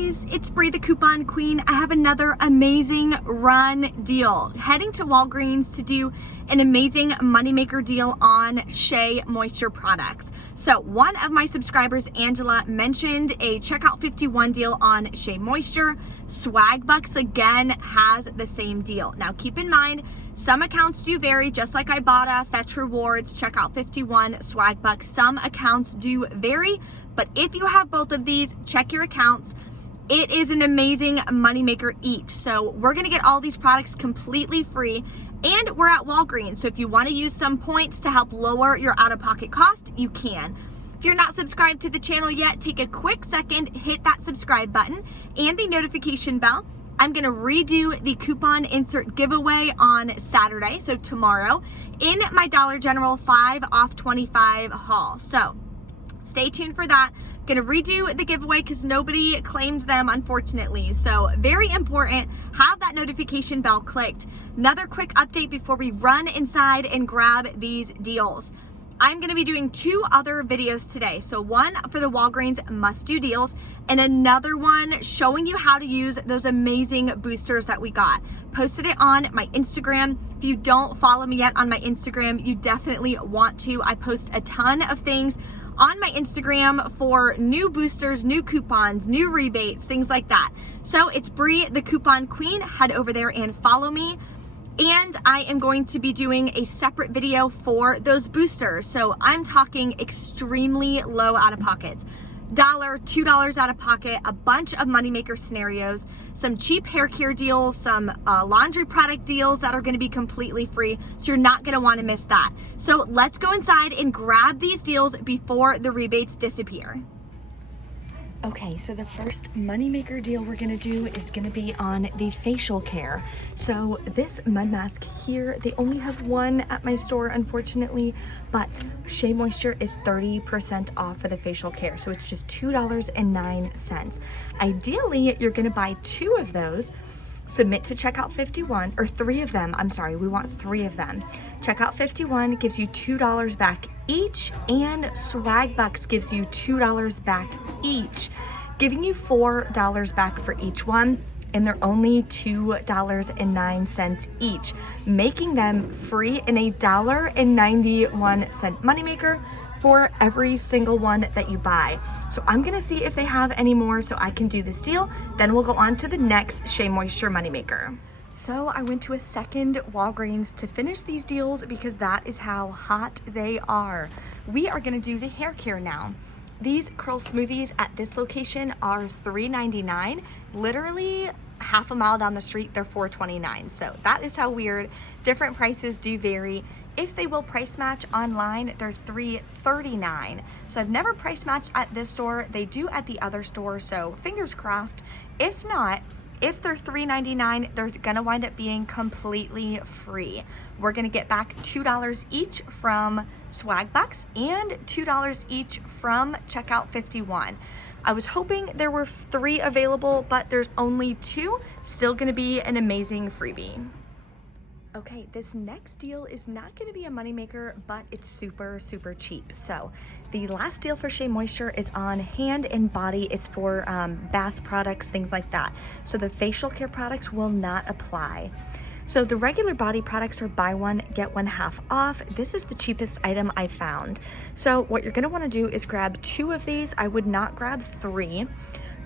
guys, it's Bree the Coupon Queen. I have another amazing run deal. Heading to Walgreens to do an amazing moneymaker deal on Shea Moisture products. So one of my subscribers, Angela, mentioned a Checkout51 deal on Shea Moisture. Swagbucks again has the same deal. Now keep in mind, some accounts do vary, just like Ibotta, Fetch Rewards, Checkout51, Swagbucks. Some accounts do vary, but if you have both of these, check your accounts. It is an amazing moneymaker each. So we're gonna get all these products completely free, and we're at Walgreens. So if you wanna use some points to help lower your out-of-pocket cost, you can. If you're not subscribed to the channel yet, take a quick second, hit that subscribe button and the notification bell. I'm gonna redo the coupon insert giveaway on Saturday, so tomorrow, in my Dollar General 5 off 25 haul. So stay tuned for that. Gonna redo the giveaway because nobody claimed them, unfortunately. So very important, have that notification bell clicked. Another quick update before we run inside and grab these deals. I'm gonna be doing two other videos today. So one for the Walgreens must-do deals, and another one showing you how to use those amazing boosters that we got. Posted it on my Instagram. If you don't follow me yet on my Instagram, you definitely want to. I post a ton of things on my Instagram for new boosters, new coupons, new rebates, things like that. So it's Bree the Coupon Queen. Head over there and follow me. And I am going to be doing a separate video for those boosters. So I'm talking extremely low out of pockets. $1, $2 out of pocket, a bunch of moneymaker scenarios, some cheap hair care deals, some laundry product deals that are gonna be completely free. So you're not gonna wanna miss that. So let's go inside and grab these deals before the rebates disappear. Okay, so the first moneymaker deal we're gonna do is gonna be on the facial care. So this mud mask here, they only have one at my store, unfortunately, but Shea Moisture is 30% off for the facial care. So it's just $2.09. Ideally, you're gonna buy two of those, submit to Checkout51, or three of them, I'm sorry, we want three of them. Checkout51 gives you $2 back each, and Swagbucks gives you $2 back each, giving you $4 back for each one, and they're only $2.09 each, making them free in a $1.91 moneymaker for every single one that you buy. So I'm gonna see if they have any more so I can do this deal. Then we'll go on to the next Shea Moisture moneymaker. So I went to a second Walgreens to finish these deals because that is how hot they are. We are gonna do the hair care now. These curl smoothies at this location are $3.99. Literally half a mile down the street, they're $4.29. So that is how weird. Different prices do vary. If they will price match online, they're $3.39. So I've never price matched at this store. They do at the other store, so fingers crossed. If not, if they're $3.99, they're gonna wind up being completely free. We're gonna get back $2 each from Swagbucks and $2 each from Checkout51. I was hoping there were three available, but there's only two. Still gonna be an amazing freebie. Okay, this next deal is not gonna be a moneymaker, but it's super, super cheap. So the last deal for Shea Moisture is on hand and body. It's for bath products, things like that. So the facial care products will not apply. So the regular body products are buy one, get one half off. This is the cheapest item I found. So what you're gonna wanna do is grab two of these. I would not grab three.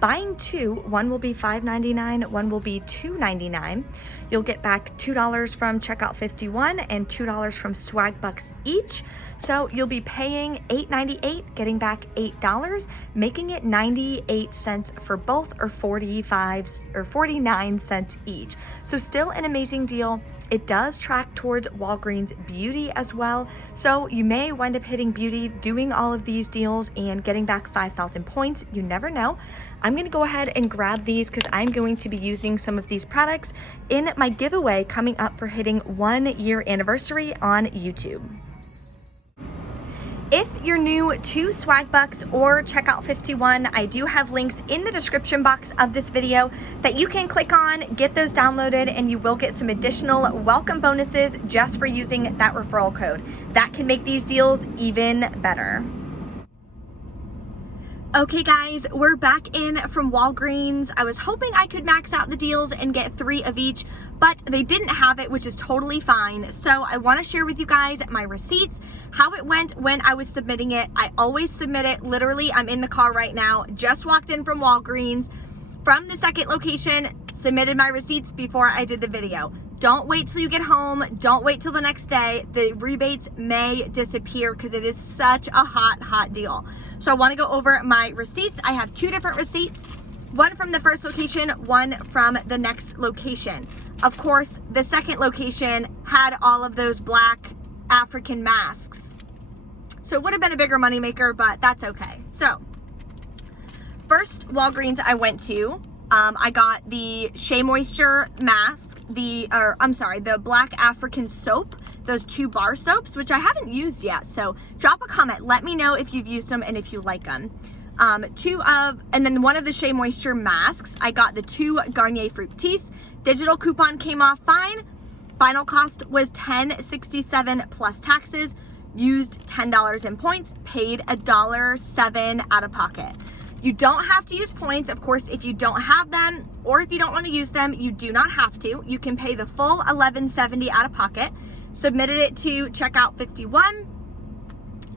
Buying two, one will be $5.99, one will be $2.99. You'll get back $2 from Checkout51 and $2 from Swagbucks each. So you'll be paying $8.98, getting back $8, making it 98 cents for both, or 49 cents each. So still an amazing deal. It does track towards Walgreens Beauty as well. So you may wind up hitting Beauty, doing all of these deals and getting back 5,000 points. You never know. I'm gonna go ahead and grab these because I'm going to be using some of these products in my giveaway coming up for hitting 1 year anniversary on YouTube. If you're new to Swagbucks or Checkout51, I do have links in the description box of this video that you can click on, get those downloaded, and you will get some additional welcome bonuses just for using that referral code. That can make these deals even better. Okay guys, we're back in from Walgreens. I was hoping I could max out the deals and get 3 of each, but they didn't have it, which is totally fine. So I want to share with you guys my receipts, how it went when I was submitting it. I always submit it. Literally, I'm in the car right now, just walked in from Walgreens. From the second location, submitted my receipts before I did the video. Don't wait till you get home. Don't wait till the next day. The rebates may disappear because it is such a hot deal. So I want to go over my receipts. I have 2 different receipts, one from the first location, one from the next location. Of course, the second location had all of those black African masks. So it would have been a bigger moneymaker, but that's okay. So first Walgreens I went to, I got the Shea Moisture mask, the black African soap, those 2 bar soaps, which I haven't used yet. So drop a comment. Let me know if you've used them and if you like them. And then one of the Shea Moisture masks, I got the 2 Garnier Fructis. Digital coupon came off fine. Final cost was $10.67 plus taxes. Used $10 in points, paid $1.07 out of pocket. You don't have to use points. Of course, if you don't have them or if you don't want to use them, you do not have to. You can pay the full $11.70 out of pocket. Submitted it to Checkout51,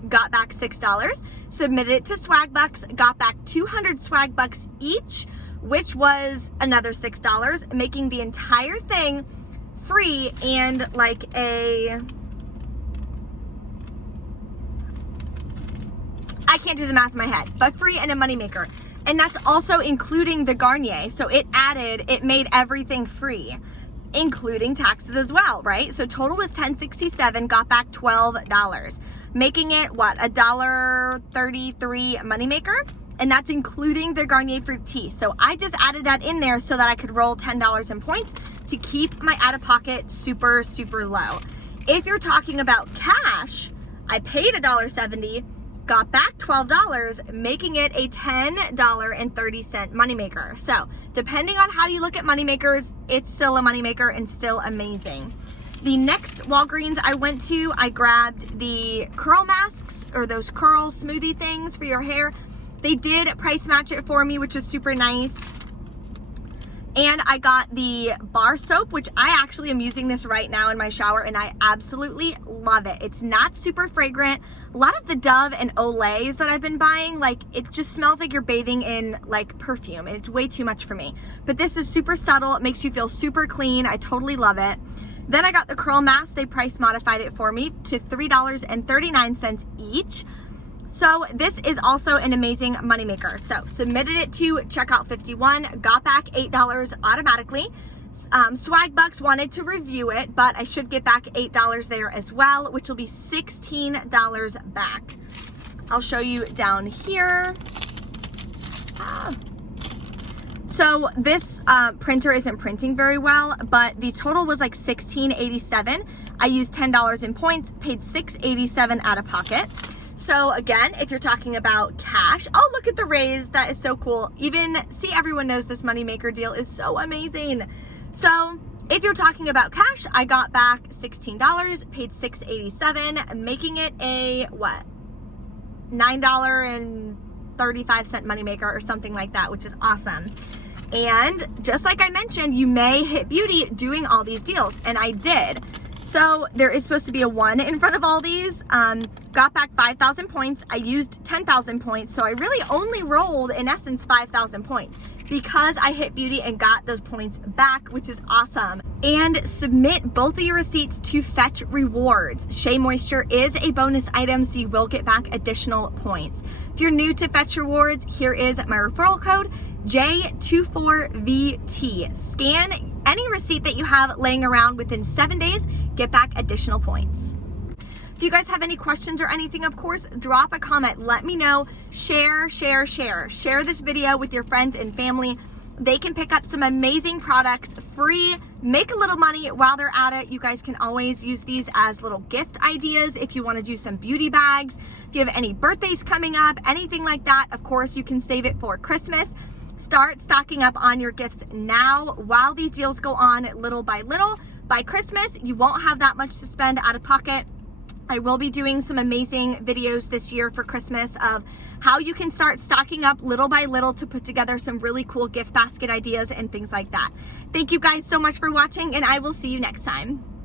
got back $6. Submitted it to Swagbucks, got back 200 Swagbucks each, which was another $6, making the entire thing free and like I can't do the math in my head, but free and a moneymaker. And that's also including the Garnier. So it made everything free, including taxes as well, right? So total was $10.67, got back $12, making it what, $1.33 moneymaker? And that's including the Garnier Fructis. So I just added that in there so that I could roll $10 in points to keep my out-of-pocket super low. If you're talking about cash, I paid $1.70, got back $12, making it a $10.30 moneymaker. So depending on how you look at moneymakers, it's still a moneymaker and still amazing. The next Walgreens I went to, I grabbed the curl masks, or those curl smoothie things for your hair. They did price match it for me, which is super nice. And I got the bar soap, which I actually am using this right now in my shower, and I absolutely love it. It's not super fragrant. A lot of the Dove and Olays that I've been buying, like, it just smells like you're bathing in like perfume, and it's way too much for me. But this is super subtle. It makes you feel super clean. I totally love it. Then I got the curl mask. They price modified it for me to $3.39 each. So this is also an amazing moneymaker. So submitted it to Checkout51, got back $8 automatically. Swagbucks wanted to review it, but I should get back $8 there as well, which will be $16 back. I'll show you down here. So this printer isn't printing very well, but the total was like $16.87. I used $10 in points, paid $6.87 out of pocket. So again, if you're talking about cash, oh, look at the raise. That is so cool. See, everyone knows this moneymaker deal is so amazing. So if you're talking about cash, I got back $16, paid $6.87, making it a, what, $9.35 moneymaker or something like that, which is awesome. And just like I mentioned, you may hit beauty doing all these deals, and I did. So there is supposed to be a 1 in front of all these. Got back 5,000 points. I used 10,000 points. So I really only rolled, in essence, 5,000 points because I hit beauty and got those points back, which is awesome. And submit both of your receipts to Fetch Rewards. Shea Moisture is a bonus item, so you will get back additional points. If you're new to Fetch Rewards, here is my referral code, J24VT. Scan any receipt that you have laying around within 7 days, get back additional points. If you guys have any questions or anything, of course, drop a comment. Let me know. Share this video with your friends and family. They can pick up some amazing products free, make a little money while they're at it. You guys can always use these as little gift ideas if you want to do some beauty bags. If you have any birthdays coming up, anything like that, of course, you can save it for Christmas. Start stocking up on your gifts now while these deals go on little by little. By Christmas, you won't have that much to spend out of pocket. I will be doing some amazing videos this year for Christmas of how you can start stocking up little by little to put together some really cool gift basket ideas and things like that. Thank you guys so much for watching, and I will see you next time.